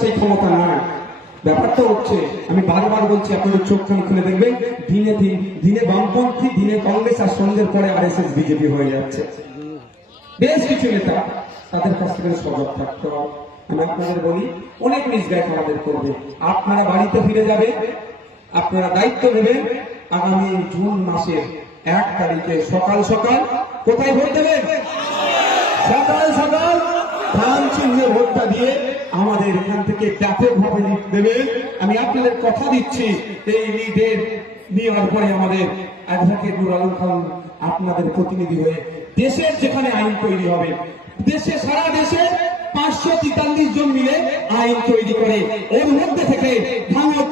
সেই ক্ষমতা নাই। ব্যাপারটা হচ্ছে, আমি বারবার বলছি, আপনাদের চোখখানি খুলে দেখবেন, দিনে বামপন্থী, দিনে কংগ্রেস, আর সন্ধ্যের পরে RSS বিজেপি হয়ে যাচ্ছে। বেশ কিছু নেতা, তাদের কাছ থেকে সজাগ থাকতে হবে। আমি আপনাদের বলি, অনেক মিসগাইড আমাদের করবে। আপনারা বাড়িতে ফিরে যাবে, আপনারা দায়িত্ব নেবেন। আগামী জুন মাসের 1 তারিখে সকাল সকাল কোথায় ভোট দেবেন? সকাল সকাল ধান চিহ্নে ভোটটা দিয়ে আমাদের এখান থেকে ব্যাপকভাবে লিড দেবেন। আমি আপনাদের কথা দিচ্ছি, এই লিডের নেওয়ার পরে আমাদের অ্যাডভোকেট নুর আলম খান আপনাদের প্রতিনিধি হয়ে দেশের যেখানে আইন তৈরি হবে, দেশে সারা দেশে 543 জন মিলে আইন তৈরি করে, ওর মধ্যে থেকে ভাঙা